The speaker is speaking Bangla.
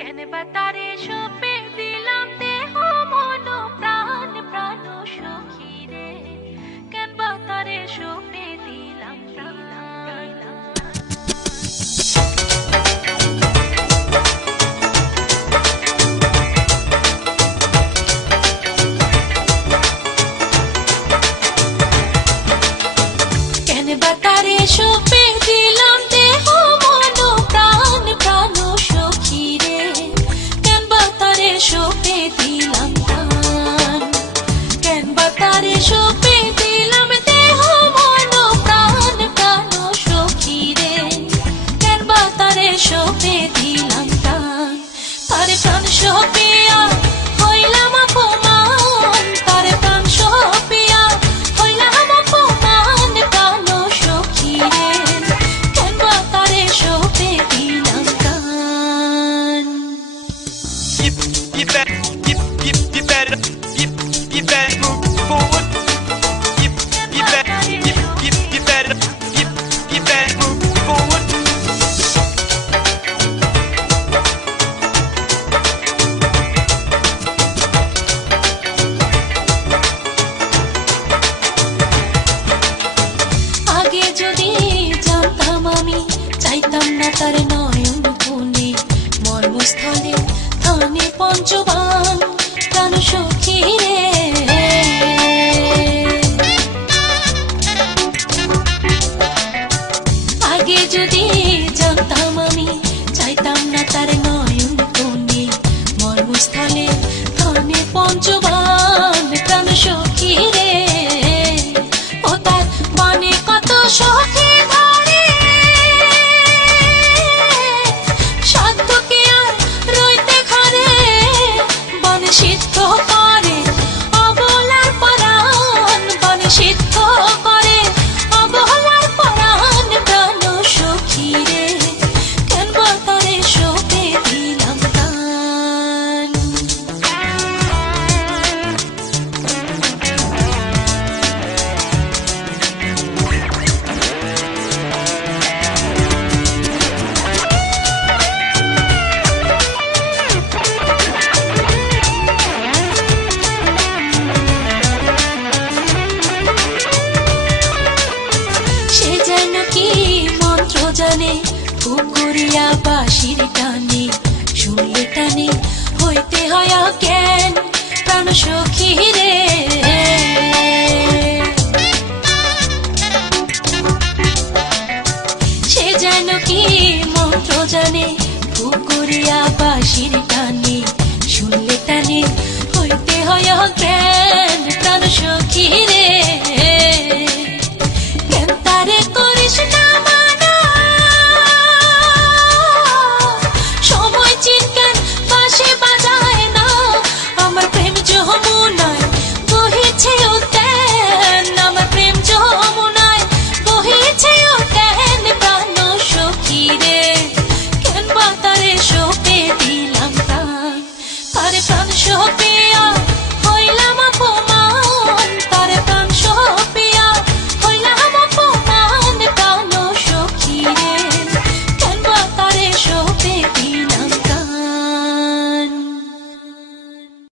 কেন বা তারে সঁপে দিলাম দেহ মন প্রাণ প্রাণ সখী রে, কেন বা তারে সঁপে দিলাম প্রাণ। কেন বা তারে সঁপে দিলাম দেহ মন প্রাণ প্রাণ সখী রে, কেন বা তারে সঁপে দিলাম প্রাণ। কেন বা তারে সঁপে দিলাম দেহ মন প্রাণ প্রাণ সখী রে, কেন বা তারে সঁপে দিলাম প্রাণ। তারে প্রাণ সঁপিয়া হইলাম অপমান, তারে প্রাণ সঁপিয়া হইলাম অপমান প্রাণ সখী রে, কেন বা তারে সঁপে দিলাম প্রাণ। You better move forward. You better move forward. আগে যদি জানতাম আমি চাইতাম না তার নয়ন কোণে, মর্মস্থলে থানে পঞ্চবান প্রাণ সখী রে। আগে যদি জানতাম আমি চাইতাম না তার নয়ন কোণে, মর্মস্থলে থানে পঞ্চবান প্রাণ সখী রে। ও তার বানে কত সখী ধরে, সাধ্য কি আর রইতে ঘরে, বনে সিদ্ধ করে অবলার পরাণ, বনে সিদ্ধ করে অবলার পরাণ প্রাণ সখী রে, কেন বা তারে সঁপে দিলাম প্রাণ। সে যেন কি মন্ত্র জানে, পুকুরিয়া বাঁশির টানে, শুনলে টানে হইতে হয় জ্ঞান প্রাণ সখী রে। সে যেন কি মন্ত্র জানে, পুকুরিয়া বাঁশির টানে, শুনলে টানে হইতে হয় জ্ঞান প্রাণ সখী রে।